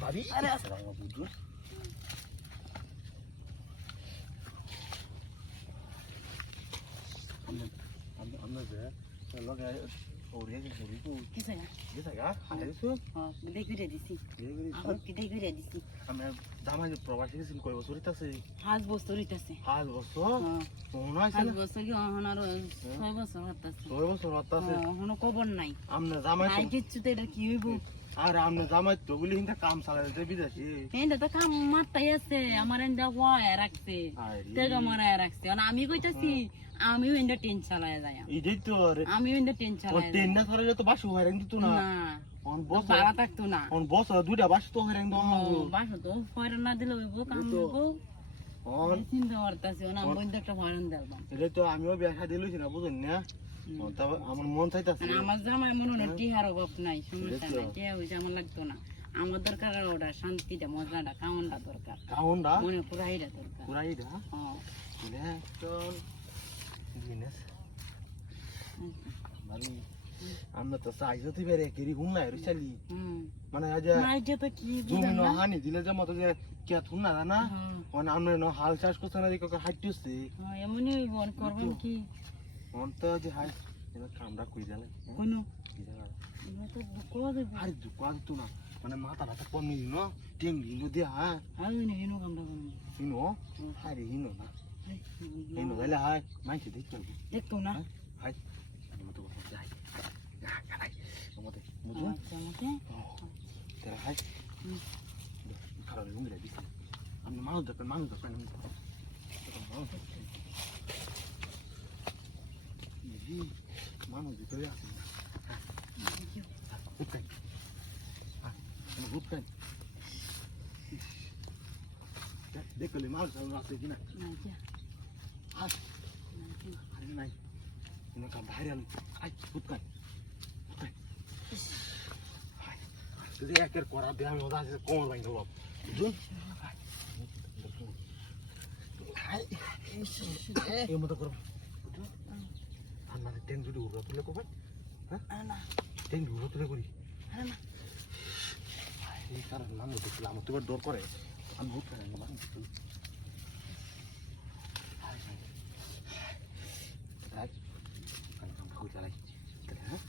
ভাবি আরে বুঝুন আমরা যে লগে ওরে ওরে কো কি জায়গা যে জায়গা আইছো হ্যাঁ বিদায় করে দিছি এখন বিদায় করে দিছি আমরা জামাই প্রবাসী গেছিলাম কয় বছর হইতাছে 5 বছর হইতাছে 5 বছর হ্যাঁ মনে হয় 5 বছর কি এখন আর 6 বছর হইতাছে 6 বছর হইতাছে এখনো খবর নাই আমরা জামাই নাই কিচ্ছুতে এটা কি হইব আর আমরা জামাই তো বলি হিন্দা কাম চালাইতে বিদেশি এটা তো কাম মারতাই আছে আমার এন্ডা ওয়া রাখছে তেগা মারায় রাখছে আর আমি কইতাছি আমিও এন্ডা টেন চালায় যায় এইটাই তো আমিও এন্ডা টেন ও চালায় ট্রেন না ধরে তো বাসু হয়রান দিত না না অন বস ভাড়া থাকতো না অন বস দুইটা বাসু তো হয়রান দাও বাসা তো ফয়রান না দিলে হইব কাম হইব অন চিন্তা করতেছি না বন্ধু একটা ফয়রান দেবো এটা তো আমিও বিয়া দিলছি না বুঝুন না তবে আমার মন চাইতাছে আমার জামাই মনে হয় টিহার অভাব নাই সমস্যা নাই টিহা হইছে আমার লাগতো না আমার দরকার ওটা শান্তিটা মজাটা কামনটা দরকার কাউন্ডা মনে পুরাইটা দরকার পুরাইডা হ্যাঁ মানে তো বিজনেস মানে আমরা তো চাইছো তুই বেরে কেরি হুন না রিসালি মানে আজ নাইটা তো কি জমি বুঝাম ন না হানি দিলে যে মতো যে কে থুন না না মানে আমরা ন হাল চাষ করতে না দিকে হাইটছে এমনই হইব আর করবেন কি অন তো যে হাই এবার কামড়া কই জানে কোনো তো কোয়া দেব আরে দোকান তো না মানে মাথা মাথা কম নি ন টেং লিনো দিয়া হ্যাঁ আমি নে হেনো কামটা করব হিনো আরে হিনো না হিনো গেলে হাই মাইকে দেখতে দেখতো না হাই মতো যাই হাই মতো বুঝুন আচ্ছা ওকে তারা হাই খারাপ রুম রে দিছি আমি মানুষ দেখেন আমি মানুষ ভিতরে আছে বুঝতেন দেখলে মানুষ আছে কিনা আরে নাই কোনো কাম বাইরে আলো আই বুঝতেন যদি একের করা দেয় আমি ওদের আছে কোমর ভাঙতে বাপ বুঝুন এই মতো করো আমাদের ট্যাঙ্ক যদি উড়া তুলে কো ভাই হ্যাঁ না ট্যাঙ্ক উড়া তুলে করি না এই কারণ নাম দেখলাম আমার তো এবার ডর করে আমি ভূত করে নাম দেখি ভূত চালাই হ্যাঁ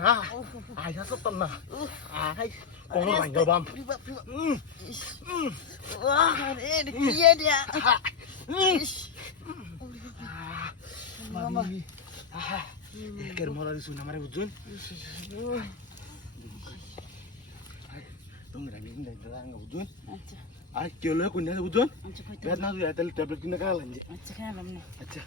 না আই হাসো তো না আই কোন ভাই বাম আরে কি এটা মামি একের মরা দিছু না আমারে বুঝুন তোমরা আমি ইন্দা দাঁড়া বুঝুন আচ্ছা আর কেউ লয় কোন বুঝুন আচ্ছা কইতে বেদ না তুই তাহলে ট্যাবলেট কিনে খাওয়া লাগবে আচ্ছা খেলাম না আচ্ছা